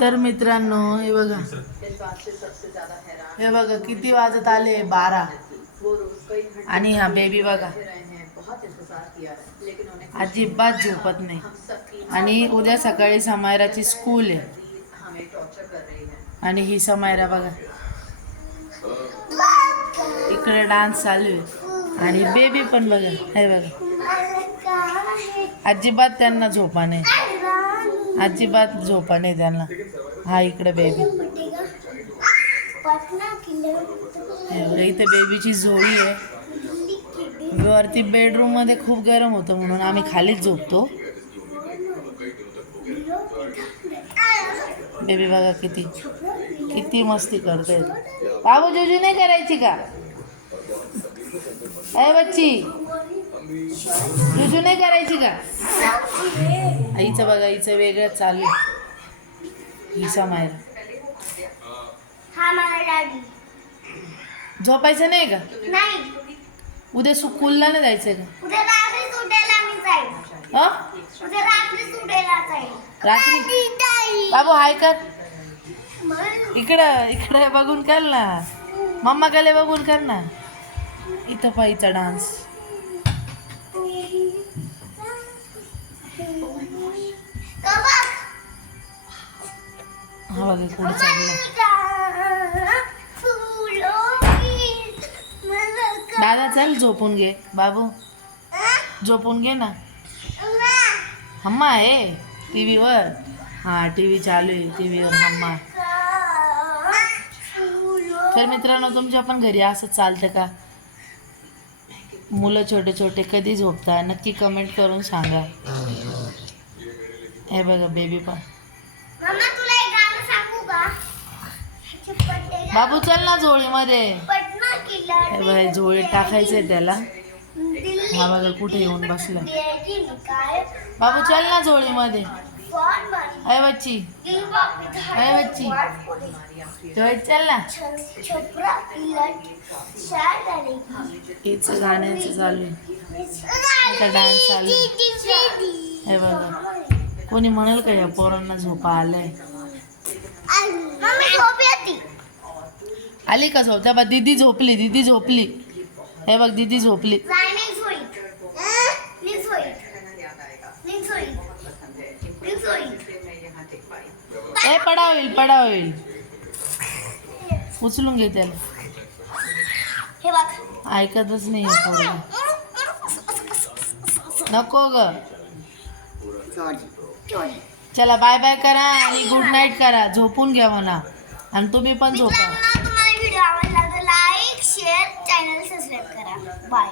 तर मित्रांनो हे बघा किती वाजत आले 12 आणि हा बेबी बघा अजिबात झोपत नाही आणि उद्या सकाळी समायराची स्कूल आहे आणि ही समायरा बघा इकडे डान्स चालू आहे आणि बेबी पण बघा हे बघा अजिबात त्यांना झोपा नाही अजिबात झोपा नाही त्यांना हा इकडे बेबी इथे बेबीची झोळी आहे वरती बेडरूम मध्ये खूप गरम होतं म्हणून आम्ही खालीच झोपतो बेबी बघा किती किती मस्ती करते बाबू जुजू नाही करायची का अय बच्ची जुजू नाही करायची का आईचं बघा आईचं वेगळं चालू ही समायरा झोपायचं नाही का उद्या स्कूलला नाही जायचंय का रात्री बाबू हाय कर इकडं इकडं बघून कर ना मम्मा गले बघून कर ना इथं पाहिचा डान्स हा बघा पुढे चालला दादा चल झोपून घे बाबू झोपून घे ना हम्मा आहे टीव्हीवर हा टीव्ही चालू आहे टीव्हीवर हम्मा तर मित्रांनो तुमच्या पण घरी असं चालतं का मुलं छोटे छोटे कधी झोपतात नक्की कमेंट करून सांगा हे बघा बेबी पण बाबू चल ना झोळीमध्ये हे बघा झोळी टाकायचंय त्याला हा बघा कुठे येऊन बसला बाबू चल ना झोळीमध्ये अय बच्ची अय बच्ची झोळीत चल ना हिचं गाण्याचं चालू आहे डान्स चालू हे बघा कोणी म्हणेल का या पोरांना झोपा आलंय आली का झोप बा दीदी झोपली हे बघ दीदी झोपली ए पडा होईल उचलून घे त्याला ऐकतच नाही नको ग चला बाय बाय करा आणि गुड नाईट करा झोपून घ्या म्हणा आणि तुम्ही पण झोपा व्हिडिओ आवडला तर लाईक शेअर चॅनल सबस्क्राईब करा बाय